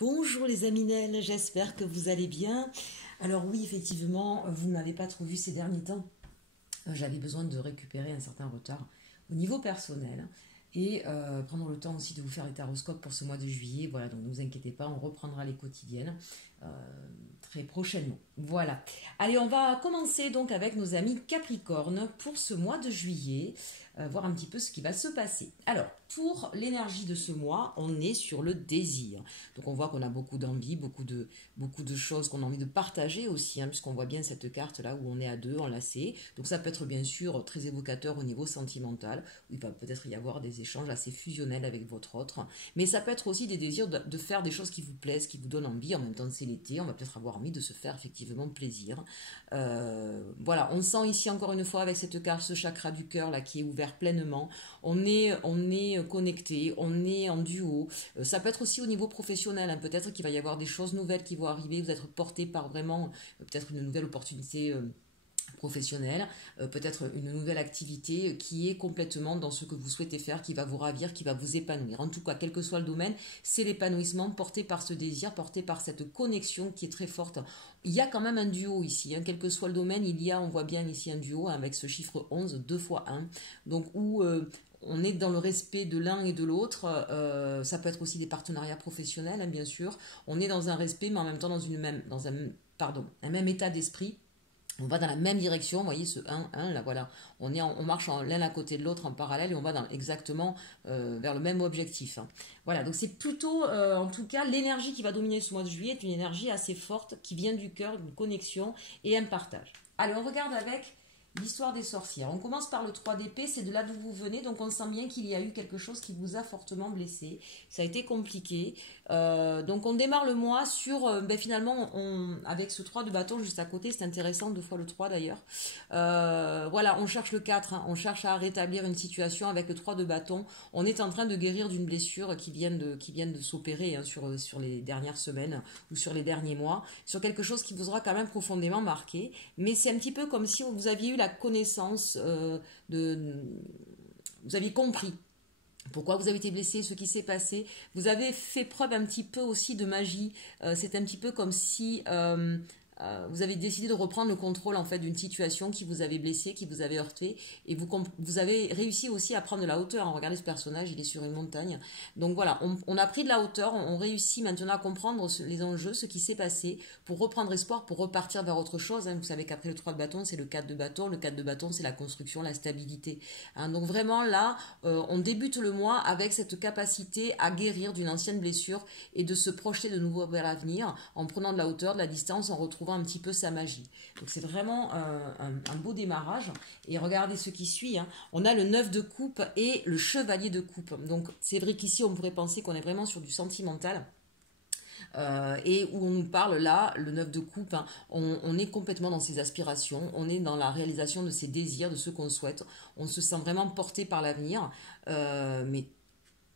Bonjour les Aminelles, j'espère que vous allez bien. Alors oui, effectivement, vous ne m'avez pas trop vu ces derniers temps. J'avais besoin de récupérer un certain retard au niveau personnel et prendre le temps aussi de vous faire les taroscopes pour ce mois de juillet. Voilà, donc ne vous inquiétez pas, on reprendra les quotidiennes euh, très prochainement. Voilà. Allez, on va commencer donc avec nos amis Capricorne pour ce mois de juillet, voir un petit peu ce qui va se passer. Alors, pour l'énergie de ce mois, on est sur le désir. Donc on voit qu'on a beaucoup d'envie, beaucoup de choses qu'on a envie de partager aussi, puisqu'on voit bien cette carte là où on est à deux, enlacés. Donc ça peut être bien sûr très évocateur au niveau sentimental, où il va peut-être y avoir des échanges assez fusionnels avec votre autre. Mais ça peut être aussi des désirs de faire des choses qui vous plaisent, qui vous donnent envie. En même temps c'est l'été, on va peut-être avoir envie de se faire effectivement plaisir. Voilà, on sent ici encore une fois avec cette carte, ce chakra du cœur là qui est ouvert pleinement. On est connecté, on est en duo. Ça peut être aussi au niveau professionnel, peut-être qu'il va y avoir des choses nouvelles qui vont arriver, vous être porté par vraiment peut-être une nouvelle opportunité professionnelle, peut-être une nouvelle activité qui est complètement dans ce que vous souhaitez faire, qui va vous ravir, qui va vous épanouir. En tout cas, quel que soit le domaine, c'est l'épanouissement porté par ce désir, porté par cette connexion qui est très forte. Il y a quand même un duo ici, quel que soit le domaine, on voit bien ici un duo avec ce chiffre 11, 2 fois 1, donc où on est dans le respect de l'un et de l'autre, ça peut être aussi des partenariats professionnels, bien sûr. On est dans un respect, mais en même temps un même état d'esprit. On va dans la même direction, vous voyez ce 1, là voilà, on marche l'un à côté de l'autre en parallèle et on va exactement vers le même objectif. Voilà, donc c'est plutôt, en tout cas, l'énergie qui va dominer ce mois de juillet est une énergie assez forte qui vient du cœur, d'une connexion et un partage. Allez, on regarde avec l'histoire des sorcières. On commence par le 3 d'épée, c'est de là d'où vous venez, donc on sent bien qu'il y a eu quelque chose qui vous a fortement blessé. Ça a été compliqué. Donc on démarre le mois sur, finalement, avec ce 3 de bâton juste à côté, c'est intéressant, 2 fois le 3 d'ailleurs. Voilà, on cherche le 4, on cherche à rétablir une situation avec le 3 de bâton. On est en train de guérir d'une blessure qui vient de s'opérer sur les dernières semaines ou sur les derniers mois, sur quelque chose qui vous aura quand même profondément marqué. Mais c'est un petit peu comme si vous aviez eu la connaissance vous aviez compris pourquoi vous avez été blessé, ce qui s'est passé. Vous avez fait preuve un petit peu aussi de magie. C'est un petit peu comme si vous avez décidé de reprendre le contrôle en fait d'une situation qui vous avait blessé, qui vous avait heurté, et vous avez réussi aussi à prendre de la hauteur. Regardez ce personnage, il est sur une montagne. Donc voilà, on a pris de la hauteur, on réussit maintenant à comprendre les enjeux, ce qui s'est passé, pour reprendre espoir, pour repartir vers autre chose. Vous savez qu'après le 3 de bâton, c'est le 4 de bâton. Le 4 de bâton, c'est la construction, la stabilité. Donc vraiment là, on débute le mois avec cette capacité à guérir d'une ancienne blessure et de se projeter de nouveau vers l'avenir en prenant de la hauteur, de la distance, en retrouvant un petit peu sa magie. Donc c'est vraiment un beau démarrage. Et regardez ce qui suit. On a le 9 de coupe et le chevalier de coupe. Donc c'est vrai qu'ici on pourrait penser qu'on est vraiment sur du sentimental. Et où on nous parle là, le 9 de coupe, on est complètement dans ses aspirations, on est dans la réalisation de ses désirs, de ce qu'on souhaite. On se sent vraiment porté par l'avenir. Mais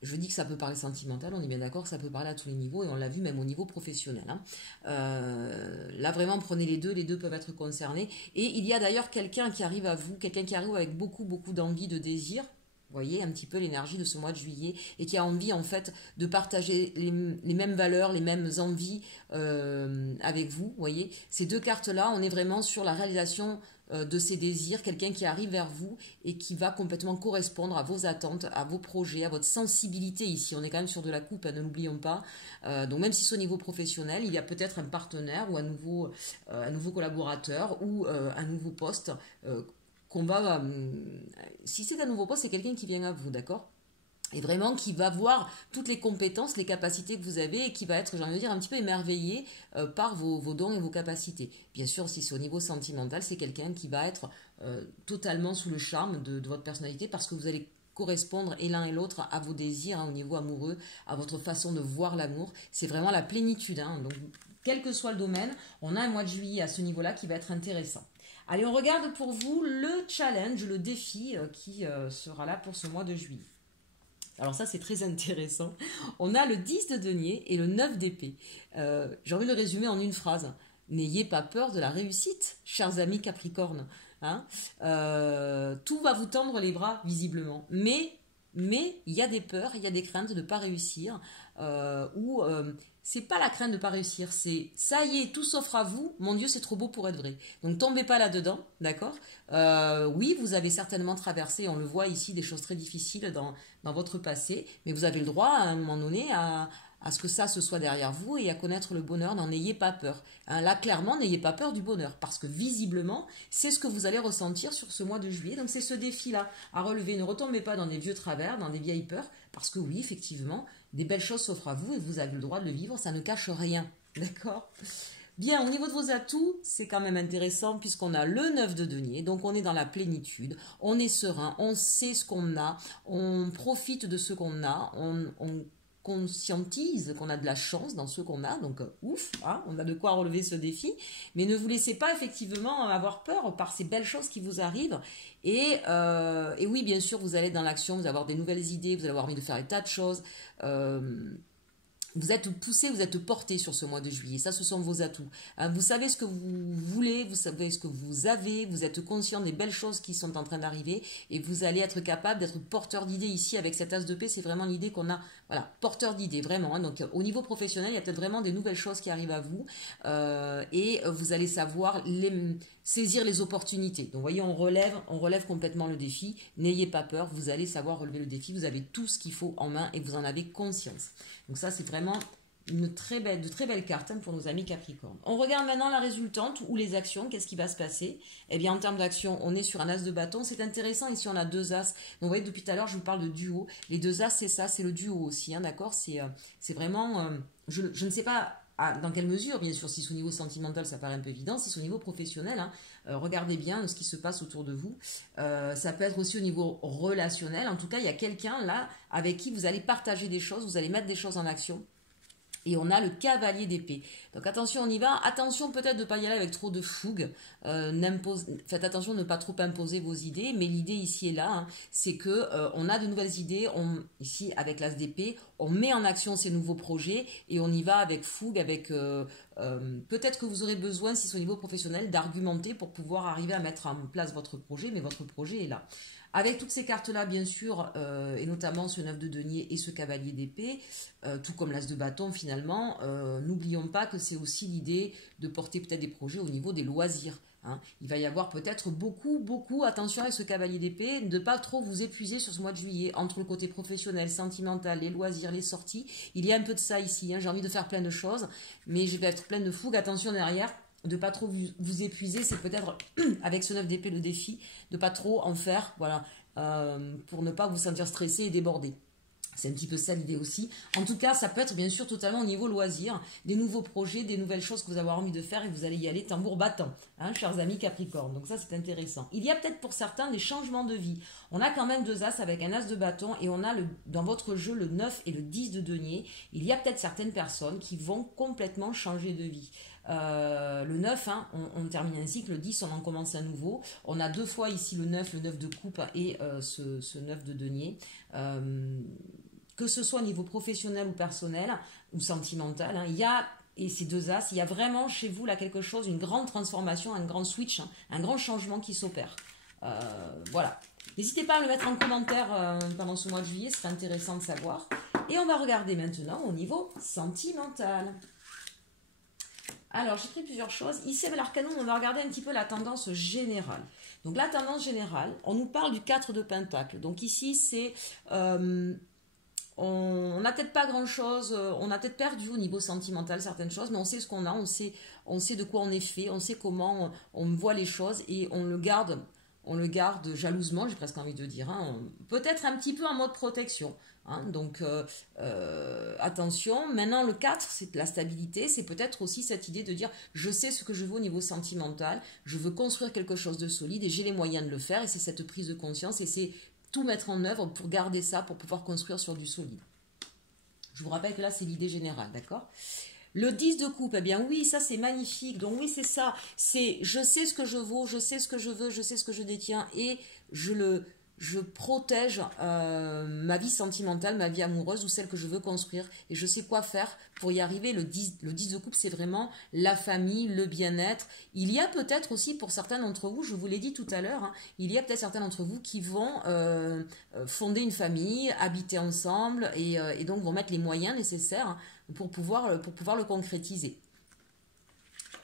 je dis que ça peut parler sentimental, on est bien d'accord que ça peut parler à tous les niveaux, et on l'a vu même au niveau professionnel. Là, vraiment, prenez les deux peuvent être concernés. Et il y a d'ailleurs quelqu'un qui arrive à vous, quelqu'un qui arrive avec beaucoup d'envie, de désir. Vous voyez un petit peu l'énergie de ce mois de juillet, et qui a envie en fait de partager les mêmes valeurs, les mêmes envies avec vous. Vous voyez, ces deux cartes-là, on est vraiment sur la réalisation de ses désirs, quelqu'un qui arrive vers vous et qui va complètement correspondre à vos attentes, à vos projets, à votre sensibilité ici. On est quand même sur de la coupe, ne l'oublions pas. Donc même si c'est au niveau professionnel, il y a peut-être un partenaire ou un nouveau collaborateur ou un nouveau poste si c'est un nouveau poste, c'est quelqu'un qui vient à vous, d'accord ? Et vraiment qui va voir toutes les compétences, les capacités que vous avez et qui va être, j'ai envie de dire, un petit peu émerveillé par vos dons et vos capacités. Bien sûr, si c'est au niveau sentimental, c'est quelqu'un qui va être totalement sous le charme de votre personnalité, parce que vous allez correspondre et l'un et l'autre à vos désirs au niveau amoureux, à votre façon de voir l'amour. C'est vraiment la plénitude. Donc, quel que soit le domaine, on a un mois de juillet à ce niveau-là qui va être intéressant. Allez, on regarde pour vous le challenge, le défi qui sera là pour ce mois de juillet. Alors ça, c'est très intéressant. On a le 10 de denier et le 9 d'épée. J'ai envie de le résumer en une phrase. N'ayez pas peur de la réussite, chers amis Capricorne. Tout va vous tendre les bras, visiblement. Mais il y a des peurs, il y a des craintes de ne pas réussir. c'est pas la crainte de ne pas réussir, c'est ça y est, tout s'offre à vous, mon Dieu, c'est trop beau pour être vrai. Donc tombez pas là-dedans, d'accord? Oui, vous avez certainement traversé, on le voit ici, des choses très difficiles dans votre passé, mais vous avez le droit à un moment donné à ce que ça se soit derrière vous et à connaître le bonheur, n'en ayez pas peur. Hein, là, clairement, n'ayez pas peur du bonheur, parce que visiblement, c'est ce que vous allez ressentir sur ce mois de juillet. Donc c'est ce défi-là à relever. Ne retombez pas dans des vieux travers, dans des vieilles peurs, parce que oui, effectivement, des belles choses s'offrent à vous et vous avez le droit de le vivre, ça ne cache rien. D'accord? Bien, au niveau de vos atouts, c'est quand même intéressant puisqu'on a le 9 de denier, donc on est dans la plénitude, on est serein, on sait ce qu'on a, on profite de ce qu'on a, on conscientise qu'on a de la chance dans ce qu'on a, donc ouf, hein, on a de quoi relever ce défi, mais ne vous laissez pas effectivement avoir peur par ces belles choses qui vous arrivent, et oui, bien sûr, vous allez dans l'action, vous allez avoir des nouvelles idées, vous allez avoir envie de faire des tas de choses, vous êtes poussé, vous êtes porté sur ce mois de juillet. Ça, ce sont vos atouts. Hein, vous savez ce que vous voulez, vous savez ce que vous avez, vous êtes conscient des belles choses qui sont en train d'arriver et vous allez être capable d'être porteur d'idées ici avec cet as de paix. C'est vraiment l'idée qu'on a, voilà, porteur d'idées, vraiment. Hein. Donc, au niveau professionnel, il y a peut-être vraiment des nouvelles choses qui arrivent à vous et vous allez savoir saisir les opportunités. Donc, vous voyez, on relève complètement le défi. N'ayez pas peur, vous allez savoir relever le défi. Vous avez tout ce qu'il faut en main et vous en avez conscience. Donc ça, c'est vraiment de très belles cartes hein, pour nos amis Capricorne. On regarde maintenant la résultante ou les actions. Qu'est-ce qui va se passer? Eh bien, en termes d'action, on est sur un as de bâton. C'est intéressant. Ici, on a deux as. Donc, vous voyez, depuis tout à l'heure, je vous parle de duo. Les deux as, c'est ça, c'est le duo aussi. Hein, d'accord? C'est vraiment... je ne sais pas dans quelle mesure, bien sûr, si c'est au niveau sentimental, ça paraît un peu évident. Si c'est au niveau professionnel, hein, regardez bien ce qui se passe autour de vous. Ça peut être aussi au niveau relationnel. En tout cas, il y a quelqu'un là avec qui vous allez partager des choses, vous allez mettre des choses en action. Et on a le cavalier d'épée. Donc attention, on y va. Attention peut-être de ne pas y aller avec trop de fougue. Faites attention de ne pas trop imposer vos idées. Mais l'idée ici et là, hein, c'est que on a de nouvelles idées. Ici, avec l'as d'épée, on met en action ces nouveaux projets et on y va avec fougue, avec... peut-être que vous aurez besoin, si c'est au niveau professionnel, d'argumenter pour pouvoir arriver à mettre en place votre projet. Mais votre projet est là. Avec toutes ces cartes-là, bien sûr, et notamment ce 9 de denier et ce cavalier d'épée, tout comme l'as de bâton finalement, n'oublions pas que c'est aussi l'idée de porter peut-être des projets au niveau des loisirs. Hein. Il va y avoir peut-être beaucoup, attention avec ce cavalier d'épée, de ne pas trop vous épuiser sur ce mois de juillet, entre le côté professionnel, sentimental, les loisirs, les sorties. Il y a un peu de ça ici, hein. J'ai envie de faire plein de choses, mais je vais être pleine de fougue, attention derrière. De pas trop vous épuiser, c'est peut-être avec ce 9 d'épée le défi, de pas trop en faire, voilà, pour ne pas vous sentir stressé et débordé. C'est un petit peu ça l'idée aussi. En tout cas, ça peut être bien sûr totalement au niveau loisir, des nouveaux projets, des nouvelles choses que vous avez envie de faire et vous allez y aller tambour battant, hein, chers amis Capricorne. Donc ça, c'est intéressant. Il y a peut-être pour certains des changements de vie. On a quand même deux as avec un as de bâton et on a dans votre jeu le 9 et le 10 de denier. Il y a peut-être certaines personnes qui vont complètement changer de vie. Le 9, hein, on termine un cycle, le 10, on en commence un nouveau. On a deux fois ici le 9 de coupe et ce 9 de denier. Que ce soit au niveau professionnel ou personnel ou sentimental, hein, il y a, et ces deux as, il y a vraiment chez vous là quelque chose, une grande transformation, un grand switch, hein, un grand changement qui s'opère. Voilà. N'hésitez pas à le mettre en commentaire pendant ce mois de juillet, ce serait intéressant de savoir. Et on va regarder maintenant au niveau sentimental. Alors, j'ai pris plusieurs choses. Ici, avec l'arcanum, on va regarder un petit peu la tendance générale. Donc, la tendance générale, on nous parle du 4 de Pentacle. Donc, ici, c'est... on n'a peut-être pas grand-chose, on a peut-être perdu au niveau sentimental certaines choses, mais on sait ce qu'on a, on sait de quoi on est fait, on sait comment on voit les choses et on le garde jalousement, j'ai presque envie de dire, hein, peut-être un petit peu en mode protection. Hein, donc attention, maintenant le 4 c'est la stabilité, c'est peut-être aussi cette idée de dire je sais ce que je veux au niveau sentimental, je veux construire quelque chose de solide et j'ai les moyens de le faire et c'est cette prise de conscience et c'est tout mettre en œuvre pour garder ça, pour pouvoir construire sur du solide. Je vous rappelle que là c'est l'idée générale, d'accord ? Le 10 de coupe, eh bien oui, ça c'est magnifique, donc oui c'est ça, c'est je sais ce que je vaux, je sais ce que je veux, je sais ce que je détiens et je le je protège ma vie sentimentale, ma vie amoureuse ou celle que je veux construire. Et je sais quoi faire pour y arriver. Le 10 de coupe, c'est vraiment la famille, le bien-être. Il y a peut-être aussi pour certains d'entre vous, je vous l'ai dit tout à l'heure, hein, il y a peut-être certains d'entre vous qui vont fonder une famille, habiter ensemble et donc vont mettre les moyens nécessaires pour pouvoir le concrétiser.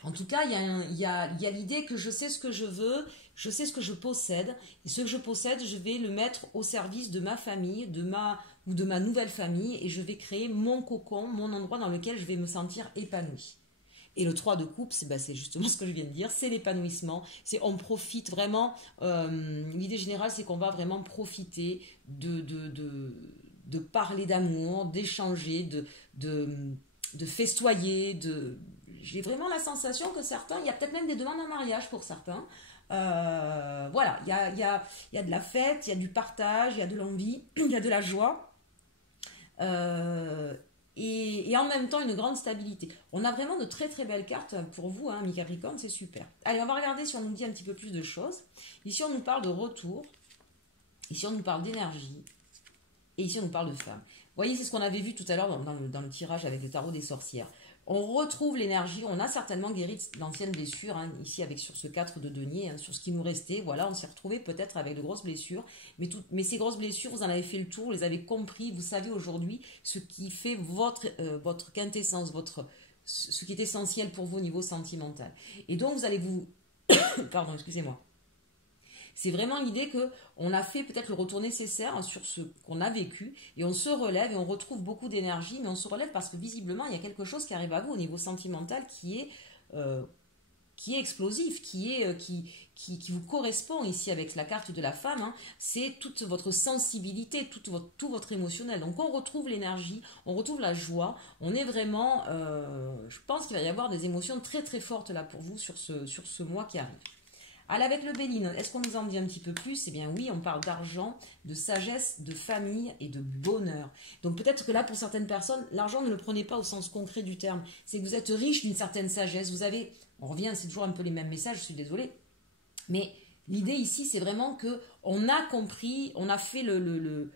En tout cas, il y a l'idée que je sais ce que je veux, je sais ce que je possède, et ce que je possède, je vais le mettre au service de ma famille, de ma nouvelle famille, et je vais créer mon cocon, mon endroit dans lequel je vais me sentir épanouie. Et le 3 de coupe, c'est justement ce que je viens de dire, c'est l'épanouissement, c'est on profite vraiment, l'idée générale c'est qu'on va vraiment profiter de parler d'amour, d'échanger, de festoyer, j'ai vraiment la sensation que certains, il y a peut-être même des demandes en mariage pour certains. Voilà, il y a de la fête, il y a du partage, il y a de l'envie, il y a de la joie. Et en même temps une grande stabilité. On a vraiment de très très belles cartes pour vous, hein, mi-Capricorne, c'est super. Allez, on va regarder si on nous dit un petit peu plus de choses. Ici, on nous parle de retour. Ici, on nous parle d'énergie. Et ici, on nous parle de femme. Vous voyez, c'est ce qu'on avait vu tout à l'heure dans le tirage avec le tarot des sorcières. On retrouve l'énergie, on a certainement guéri d'anciennes blessures, hein, ici avec sur ce 4 de denier, hein, sur ce qui nous restait, voilà, on s'est retrouvé peut-être avec de grosses blessures, mais ces grosses blessures, vous en avez fait le tour, vous les avez compris, vous savez aujourd'hui ce qui fait votre quintessence, ce qui est essentiel pour vous au niveau sentimental. Et donc vous allez vous... Pardon, excusez-moi. C'est vraiment l'idée qu'on a fait peut-être le retour nécessaire sur ce qu'on a vécu et on se relève et on retrouve beaucoup d'énergie, mais on se relève parce que visiblement il y a quelque chose qui arrive à vous au niveau sentimental qui est explosif, qui vous correspond ici avec la carte de la femme, hein. C'est toute votre sensibilité, tout votre émotionnel. Donc on retrouve l'énergie, on retrouve la joie, on est vraiment, je pense qu'il va y avoir des émotions très très fortes là pour vous sur ce mois qui arrive. Allez, avec le Béline, est-ce qu'on nous en dit un petit peu plus? Eh bien oui, on parle d'argent, de sagesse, de famille et de bonheur. Donc peut-être que là, pour certaines personnes, l'argent ne le prenez pas au sens concret du terme. C'est que vous êtes riche d'une certaine sagesse. Vous avez, on revient, c'est toujours un peu les mêmes messages, je suis désolée. Mais l'idée ici, c'est vraiment que on a compris, on a fait le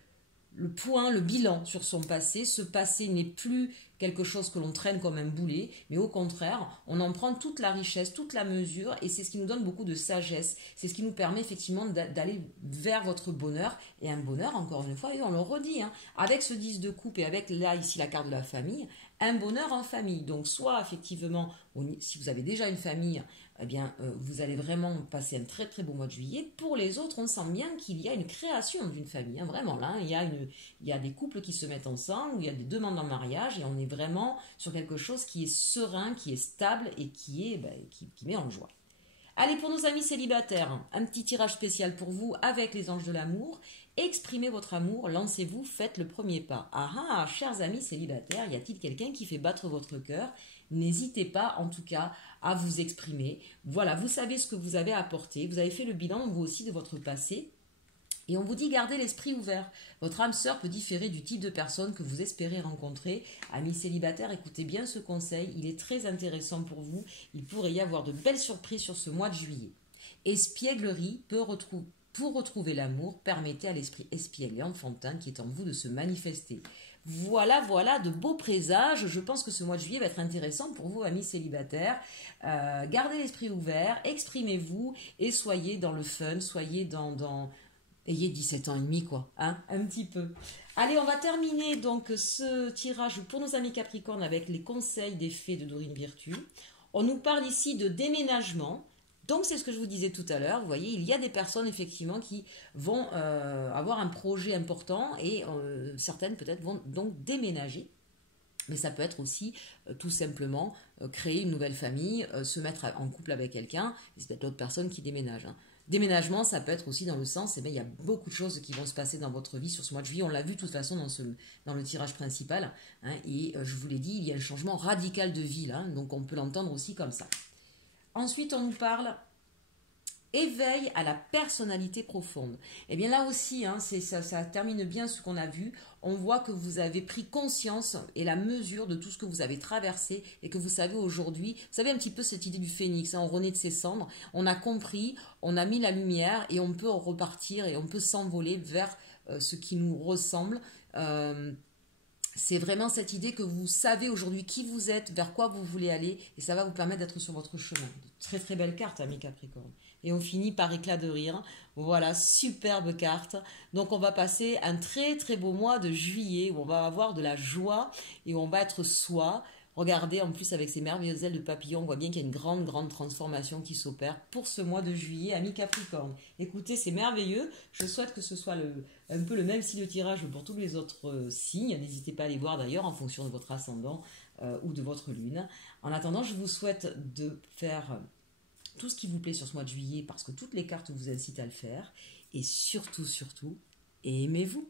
point, le bilan sur son passé. Ce passé n'est plus quelque chose que l'on traîne comme un boulet, mais au contraire, on en prend toute la richesse, toute la mesure, et c'est ce qui nous donne beaucoup de sagesse. C'est ce qui nous permet effectivement d'aller vers votre bonheur, et un bonheur, encore une fois, et on le redit, hein, avec ce 10 de coupe et avec là, ici, la carte de la famille, un bonheur en famille. Donc, soit effectivement, si vous avez déjà une famille, eh bien, vous allez vraiment passer un très très beau mois de juillet. Pour les autres, on sent bien qu'il y a une création d'une famille, hein, vraiment là, il y a des couples qui se mettent ensemble, il y a des demandes en mariage, et on est vraiment sur quelque chose qui est serein, qui est stable et qui met en joie. Allez, pour nos amis célibataires, un petit tirage spécial pour vous avec les anges de l'amour. Exprimez votre amour, lancez-vous, faites le premier pas. Ah ah, chers amis célibataires, y a-t-il quelqu'un qui fait battre votre cœur? N'hésitez pas en tout cas à vous exprimer. Voilà, vous savez ce que vous avez apporté, vous avez fait le bilan vous aussi de votre passé. Et on vous dit gardez l'esprit ouvert. Votre âme sœur peut différer du type de personne que vous espérez rencontrer. Amis célibataires, écoutez bien ce conseil, il est très intéressant pour vous. Il pourrait y avoir de belles surprises sur ce mois de juillet. Espièglerie pour retrouver l'amour, permettez à l'esprit espiègle et enfantin qui est en vous de se manifester. Voilà, de beaux présages. Je pense que ce mois de juillet va être intéressant pour vous, amis célibataires. Gardez l'esprit ouvert, exprimez-vous et soyez dans le fun, soyez ayez 17 ans et demi, quoi, hein, un petit peu. Allez, on va terminer donc ce tirage pour nos amis Capricornes avec les conseils des fées de Dorine Virtue. On nous parle ici de déménagement. Donc, c'est ce que je vous disais tout à l'heure. Vous voyez, il y a des personnes, effectivement, qui vont avoir un projet important et certaines, peut-être, vont donc déménager. Mais ça peut être aussi, tout simplement, créer une nouvelle famille, se mettre en couple avec quelqu'un. C'est peut-être d'autres personnes qui déménagent, hein. Déménagement, ça peut être aussi dans le sens, il y a beaucoup de choses qui vont se passer dans votre vie sur ce mois de juillet. On l'a vu de toute façon dans le tirage principal, hein, et je vous l'ai dit, il y a un changement radical de vie là, donc on peut l'entendre aussi comme ça. Ensuite, on nous parle éveil à la personnalité profonde. Et bien là aussi, hein, ça termine bien ce qu'on a vu. On voit que vous avez pris conscience et la mesure de tout ce que vous avez traversé et que vous savez aujourd'hui, vous savez un petit peu cette idée du phénix, hein, on renaît de ses cendres, on a compris, on a mis la lumière et on peut repartir et on peut s'envoler vers ce qui nous ressemble. C'est vraiment cette idée que vous savez aujourd'hui qui vous êtes, vers quoi vous voulez aller, et ça va vous permettre d'être sur votre chemin. Très très belle carte, amis Capricorne. Et on finit par éclat de rire. Voilà, superbe carte. Donc on va passer un très très beau mois de juillet où on va avoir de la joie et où on va être soi. Regardez, en plus avec ces merveilleuses ailes de papillon, on voit bien qu'il y a une grande, grande transformation qui s'opère pour ce mois de juillet, amis Capricorne. Écoutez, c'est merveilleux. Je souhaite que ce soit un peu le même style de tirage pour tous les autres signes. N'hésitez pas à les voir d'ailleurs en fonction de votre ascendant ou de votre lune. En attendant, je vous souhaite de faire tout ce qui vous plaît sur ce mois de juillet parce que toutes les cartes vous incitent à le faire. Et surtout, surtout, aimez-vous.